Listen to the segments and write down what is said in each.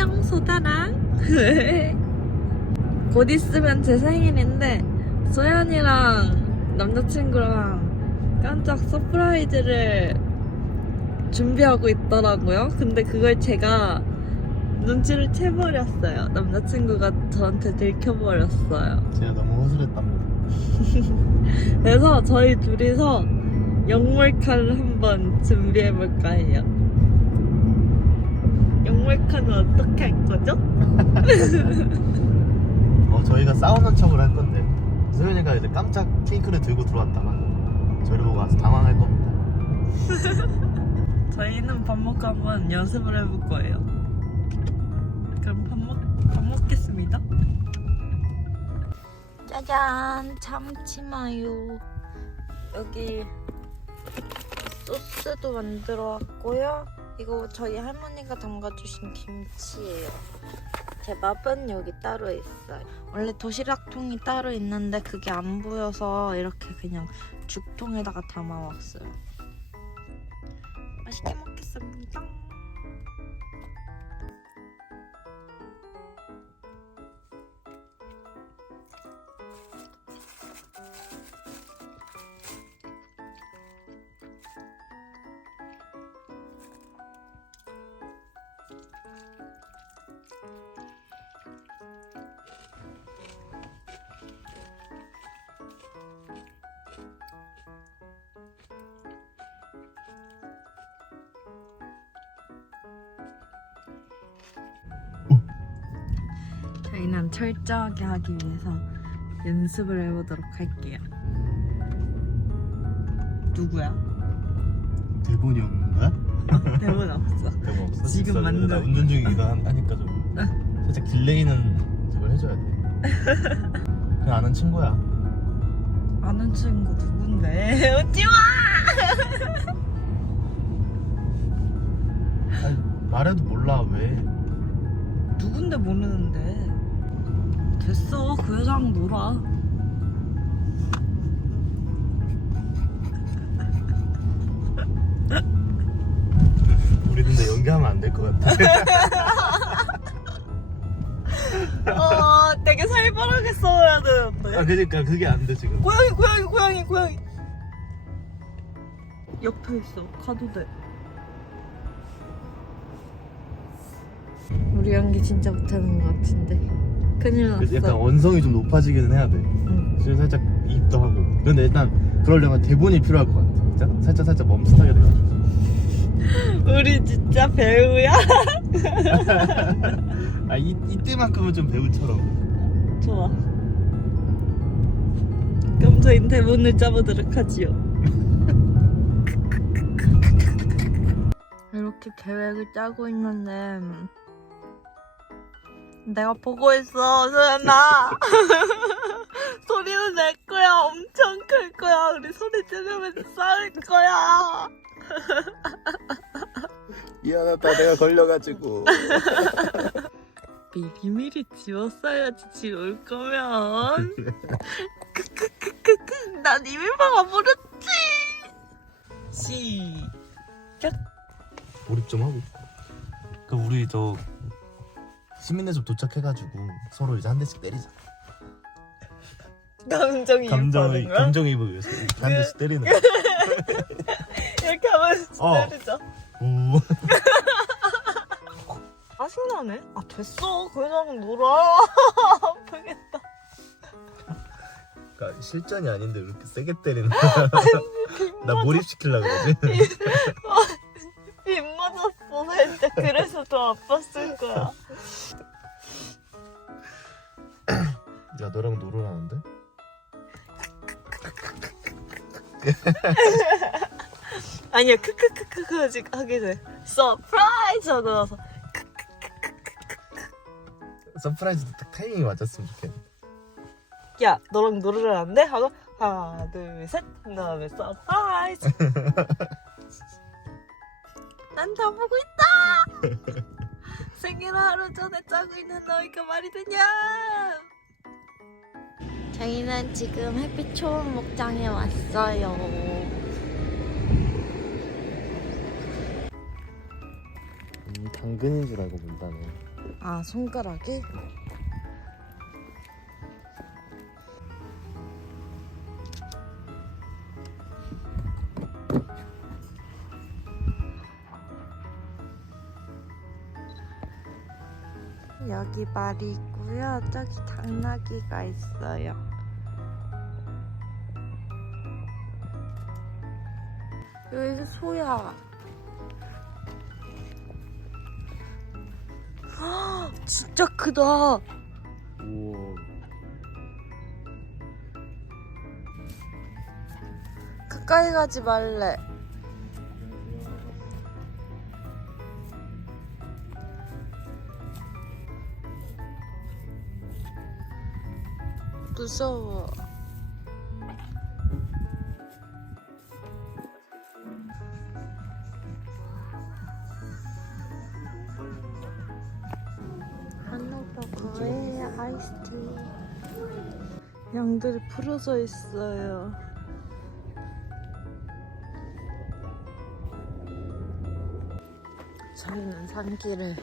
안녕 소다랑 곧 있으면 제 생일인데 소연이랑 남자친구랑 깜짝 서프라이즈를 준비하고 있더라고요. 근데 그걸 제가 눈치를 채버렸어요. 남자친구가 저한테 들켜버렸어요. 제가 너무 허술했답니다. 그래서 저희 둘이서 영몰카를 한번 준비해볼까 해요 영몰카는 어떻게 할 거죠? 어, 저희가 싸우는 척을 할 건데 소연이가 이제 깜짝 케이크를 들고 들어왔다가 저희를 보고 와서 당황할 겁니다. 저희는 밥 먹고 한번 연습을 해볼 거예요. 그럼 밥, 먹, 밥 먹겠습니다. 짜잔, 참치마요. 여기 소스도 만들어 왔고요. 이거 저희 할머니가 담가주신 김치예요. 개밥은 여기 따로 있어요. 원래 도시락통이 따로 있는데 그게 안 보여서 이렇게 그냥 죽통에다가 담아왔어요. 맛있게 먹겠습니다. 저희는 철저하게 하기 위해서 연습을 해보도록 할게요. 누구야? 대본이 없는 거야? 대본 없어. 대본 없어? 지금 있어. 만든- 나 운전 중이기도 한- 하니까 좀 살짝 딜레이는 저걸 해줘야 돼. 그냥 아는 친구야. 아는 친구 누군데? 웃지 마! 아니, 말해도 몰라 왜? 누군데 모르는데. 됐어, 그 여자랑 놀아. 우리 근데 연기하면 안 될 것 같아. 어, 되게 살벌하게 써야 되는데. 아 그러니까 그게 안 돼 지금. 고양이, 고양이, 고양이, 고양이. 역타 있어. 가도 돼. 우리 연기 진짜 못하는 것 같은데. 큰일 그래서 약간 났어. 원성이 좀 높아지기는 해야 돼. 응. 지금 살짝 입도 하고. 근데 일단 그러려면 대본이 필요할 것 같아. 살짝 살짝, 살짝 멈칫하게 돼가지고. 우리 진짜 배우야? 아 이, 이때만큼은 좀 배우처럼. 좋아. 그럼 저희 대본을 짜보도록 하지요. 이렇게 계획을 짜고 있는데 내가 보고 있어, 소연아. 소리는 낼 거야. 엄청 클 거야. 우리 소리 지르면 싸울 거야. 미안하다 내가 걸려가지고. 미리미리 지웠어야지 지울 거면 크크크크크 난 이미 막아버렸지 시작 몰입 좀 하고. 그 우리 저 시민의 집 도착해가지고 서로 이제 한 대씩 때리자. 감정이 거야? 감정이입을 위해서 이렇게 한 대씩 때리는. 거야. 이렇게 하면 어. 때리자 오. 짜증나네 아 됐어 그 여자랑 놀아 아프겠다 그러니까 실전이 아닌데 왜 이렇게 세게 때리는 거야? 나 몰입시키려고 그러지? 입 맞았어 살짝 그래서 더 아팠을 거야 야 너랑 놀으라는데? 아니야 크크크크크 하지 하게 돼. 서프라이즈 하고 나서 서프라이즈도 딱 타이밍이 맞았으면 좋겠네 야 너랑 놀으라는데? 하고 하나 둘셋. 그다음에 서프라이즈. 난 다 보고 있다! 생일 하루 전에 짜고 있는 너희가 말이 되냐 저희는 지금 햇빛 초원 목장에 왔어요 음, 당근인 줄 알고 본다네 아 손가락이? 여기 말이 있고요. 저기 당나귀가 있어요. 여기 소야. 헉, 진짜 크다. 우와. 가까이 가지 말래. 무서워. 양들이 풀어져 있어요. 저희는 산길을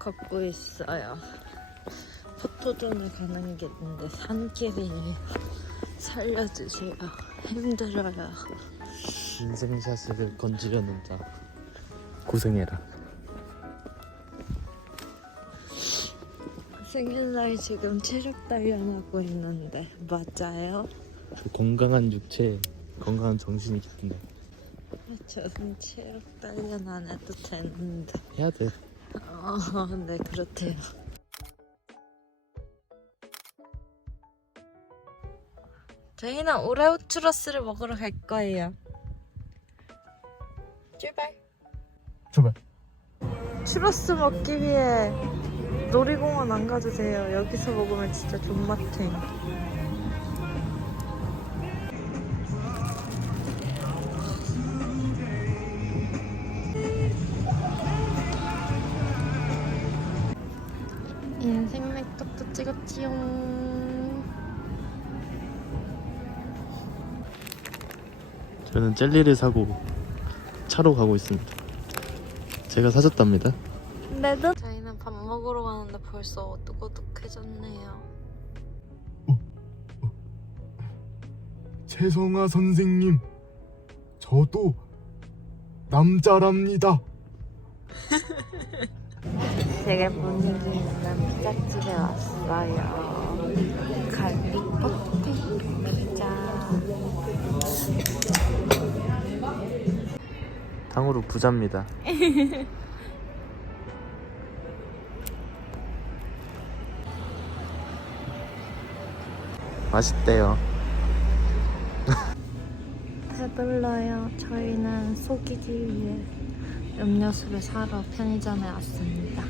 걷고 있어요. 포토존을 가는 길인데 산길이 살려주세요. 힘들어요. 인생샷을 건지려는 자 고생해라. 생일날 지금 체력 단련하고 있는데 맞아요? 그 건강한 육체, 건강한 정신이 기쁜데 저는 체력 단련 안 해도 되는데. 해야 돼. 어, 네 그렇대요. 저희는 오레오 추러스를 먹으러 갈 거예요. 출발. 출발. 추러스 먹기 위해 놀이공원 안 가도 돼요. 여기서 먹으면 진짜 존맛해. 인생 맥북도 찍었지요. 저는 젤리를 사고 차로 가고 있습니다. 제가 사줬답니다. 네도 저희는 밥 먹으러 가는데 벌써 어둑어둑해졌네요. 최성아 선생님, 저도 남자랍니다. 제가 보는 중 있는 피자집에 왔어요. 갈비 껍데기 피자. 탕후루 부자입니다. 맛있대요. 배불러요. 저희는 속이기 위해 음료수를 사러 편의점에 왔습니다.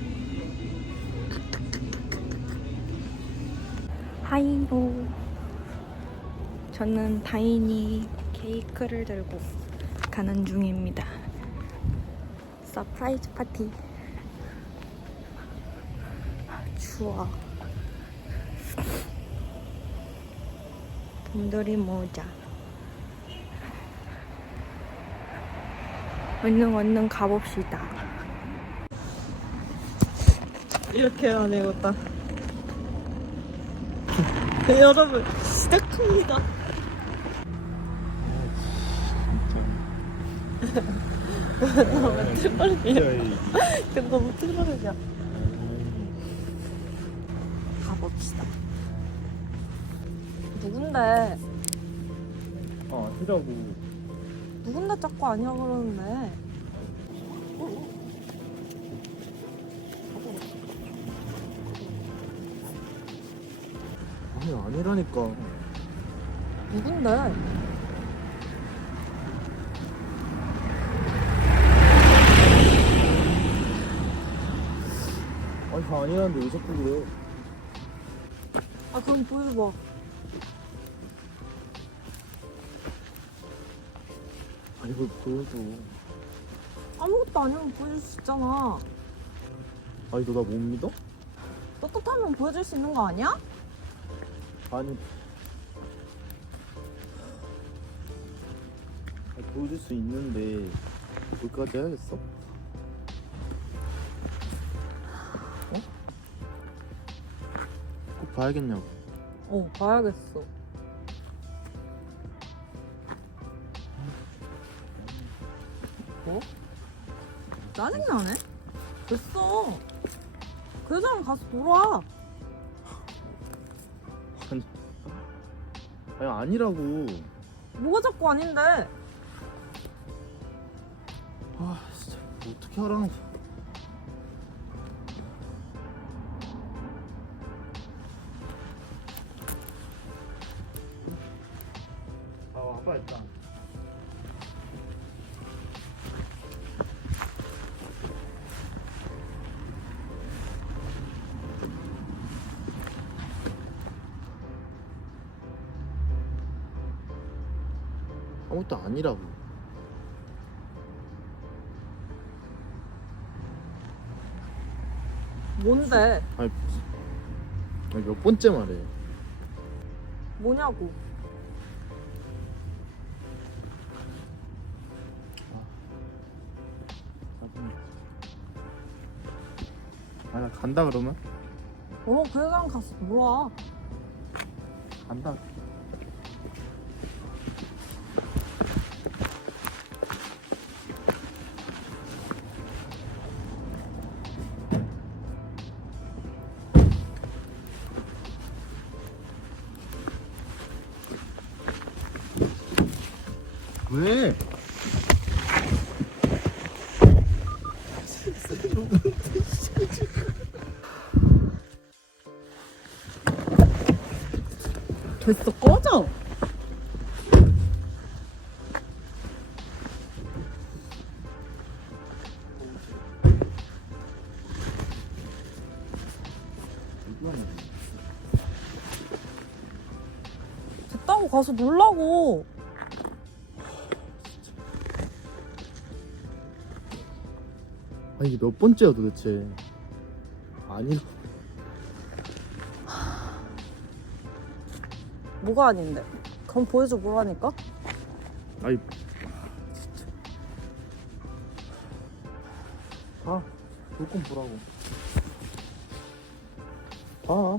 하이로. 저는 다인이 케이크를 들고 가는 중입니다. 서프라이즈 파티. 추워. 곰돌이 모자. 얼른 얼른 가봅시다. 이렇게 해야 되겠다. 여러분 시작합니다. 너무 트롤이야. 그 너무 트롤이야. 가봅시다. 누군데? 아, 히라고. 누군데 자꾸 아니야 그러는데? 아니, 아니라니까. 누군데? 아니, 다 아니라는데 왜 자꾸 그래? 아 그럼 보여봐. 뭘 보여줘. 아무것도 아니면 보여줄 수 있잖아. 아니, 너 나 못 믿어? 떳떳하면 보여줄 수 있는 거 아니야? 아니. 아니, 보여줄 수 있는데, 뭘까지 해야겠어? 어? 봐야겠냐고 어 봐야겠어. 뭐? 짜증나네? 됐어. 그 여자랑 가서 놀아. 아니 아니라고 뭐가 자꾸 아닌데? 아 진짜 뭐 어떻게 하라는 거야 아 와봐 일단 것도 아니라고 뭔데? 아니, 아니 몇 번째 말해 뭐냐고? 아 나 간다 그러면? 어, 그 여자랑 가서 놀아. 간다 됐어, 꺼져. 됐다고 가서 놀라고. 아니 이게 몇 번째야 도대체 아니 뭐가 아닌데? 그럼 보여줘 뭐라니까? 아니 봐 볼건 보라고 봐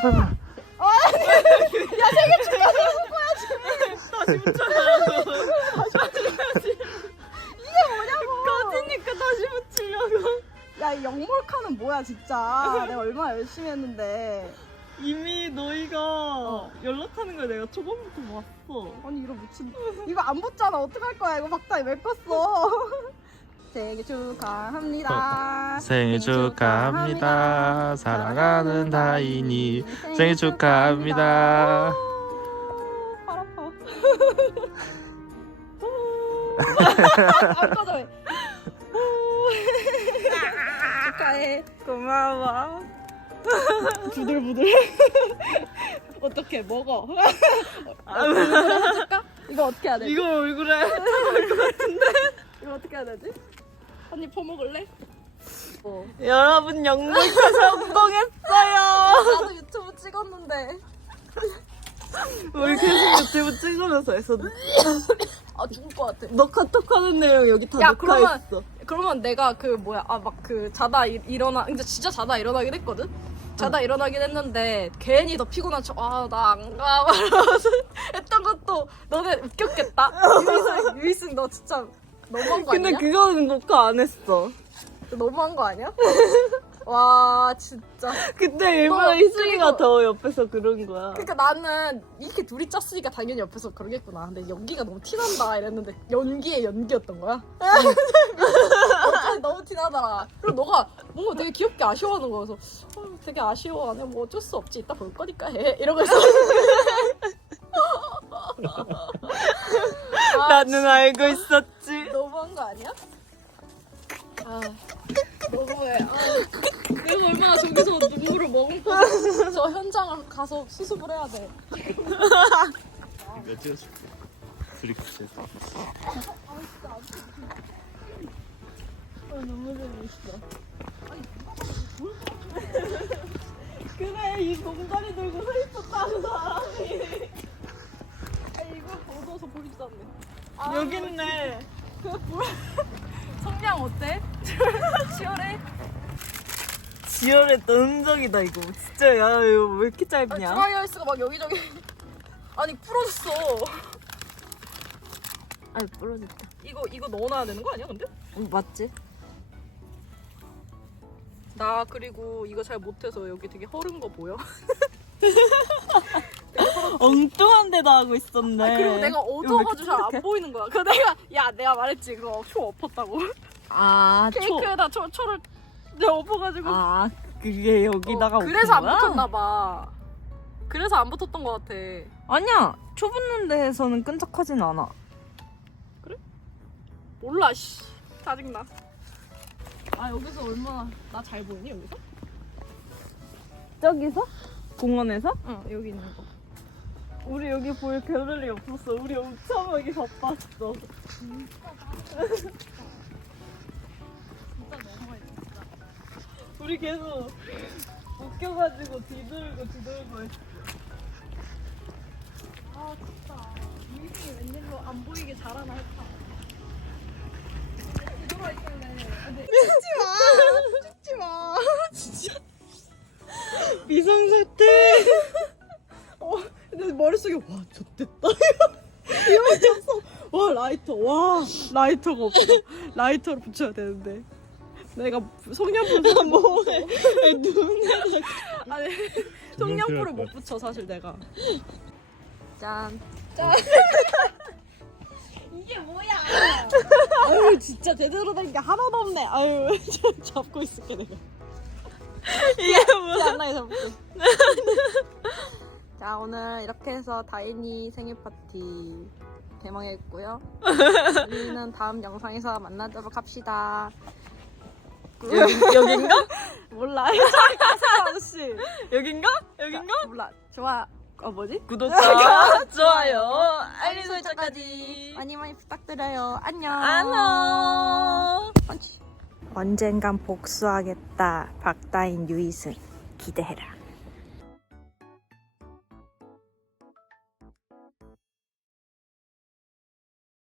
빨리 빨리 빨리 꺼지니까 다시 붙이려고. 야, 이 영몰카는 뭐야, 진짜. 내가 얼마나 열심히 했는데. 이미 너희가 연락하는 걸 내가 초반부터 봤어. 아니, 이거 미친. 이거 안 붙잖아. 어떡할 거야. 이거 박다이 왜 껐어? 생일 축하합니다. 생일 축하합니다. 사랑하는 다인이 생일 축하합니다. 오, 팔 아파. 축하해. 고마워. 부들부들. 어떻게 먹어? 아, 이거 어떻게 해야 되지? 이거 얼굴에 이거 어떻게 해야 되지? 한입 퍼먹을래? 어. 여러분 영몰카 성공했어요. 나도 유튜브 찍었는데. 우리 계속 유튜브 찍으면서 했어. 아 죽을 것 같아. 너 카톡하는 내용 여기 다 야, 녹화했어. 그러면 내가 그 뭐야 아 막 그 자다 일, 일어나 근데 진짜 자다 일어나긴 했거든. 자다 일어나긴 했는데 괜히 더 피곤한 척아나 안 가. 말하면서 했던 것도 너네 웃겼겠다. 유이승 유이승 너 진짜 너무한 거 근데 아니야? 그거는 녹화 안 했어. 너무한 거 아니야? 와 진짜. 그때 일부러 그리고- 더 옆에서 그런 거야. 그러니까 나는 이렇게 둘이 짰으니까 당연히 옆에서 그러겠구나. 근데 연기가 너무 티난다 이랬는데 연기에 연기였던 거야. 어쩐지 너무 티나더라. 그리고 너가 뭔가 되게 귀엽게 아쉬워하는 거여서 어, 되게 아쉬워하네. 뭐 어쩔 수 없지. 이따 볼 거니까 해. 이러고 있어. 아, 나는 알고 있었지. 너무한 거 아니야? 아, 너무해. 아, 내가 얼마나 저기서 눈물을 머금고 저 현장을 가서 수습을 해야 돼. 몇 찍었어? 둘이 같이 했어. 너무 재밌어. 그래 이 공간이 들고 서 있었다는 사람이. 보이지도 않네. 아, 여기 있네. 그 불. 성량 어때? 치열해? 지열했던 흔적이다 이거. 진짜 야 이거 왜 이렇게 아니, 짧냐? 드라이아이스가 막 여기저기. 아니 부러졌어. 아니 부러졌다. 이거 이거 넣어놔야 되는 거 아니야 근데? 어, 맞지? 나 그리고 이거 잘 못해서 여기 되게 허른 거 보여? 엉뚱한 데다 하고 있었네. 아, 그리고 내가 어두워가지고 잘 안? 보이는 거야. 그 내가 야 내가 말했지 그거 초 엎었다고. 아, 초. 케이크에다 초 초를 내가 엎어가지고. 아, 그게 여기다가 어, 그래서 안 엎은 거야? 붙었나 봐. 그래서 안 붙었던 것 같아. 아니야. 초 붙는 데에서는 끈적하진 않아. 몰라 씨. 짜증나. 아 여기서 얼마나 나 잘 보이니 여기서? 저기서? 공원에서? 응 여기 있는 거. 우리 여기 볼 겨를이 없었어. 우리 엄청 여기 바빴어. 진짜 너무해 진짜. 우리 계속 웃겨가지고 뒤돌고 뒤돌고 했어. 아 진짜 유이승이 웬일로 안 보이게 잘하나 했다. 뒤돌아 있길래. 근데 찍지 마. 진짜. 비상사태. 어, 머릿속에 와, 좋됐다. 이러면서 와, 라이터. 와, 라이터가 없어. 라이터를 붙여야 되는데. 내가 성냥불 뭐해? 눈에 아니 성냥불을 못 붙여 사실 내가. 짠. 이게 뭐야? 아유 진짜 제대로 된 게 하나도 없네. 아유 좀 잡고 있을게 내가. 이게 뭐야? 안 나게 잡을게. 자 오늘 이렇게 해서 다인이 생일 파티 개망했고요. 우리는 다음 영상에서 만나도록 합시다. 여기, 여긴가? 몰라. 아저씨. 여긴가? 여긴가? 몰라. 좋아. 어 뭐지? 구독과 좋아요, 알림 설정까지. 많이 많이 부탁드려요. 안녕. 안녕. 언젠간 복수하겠다. 박다인 유이승 기대해라.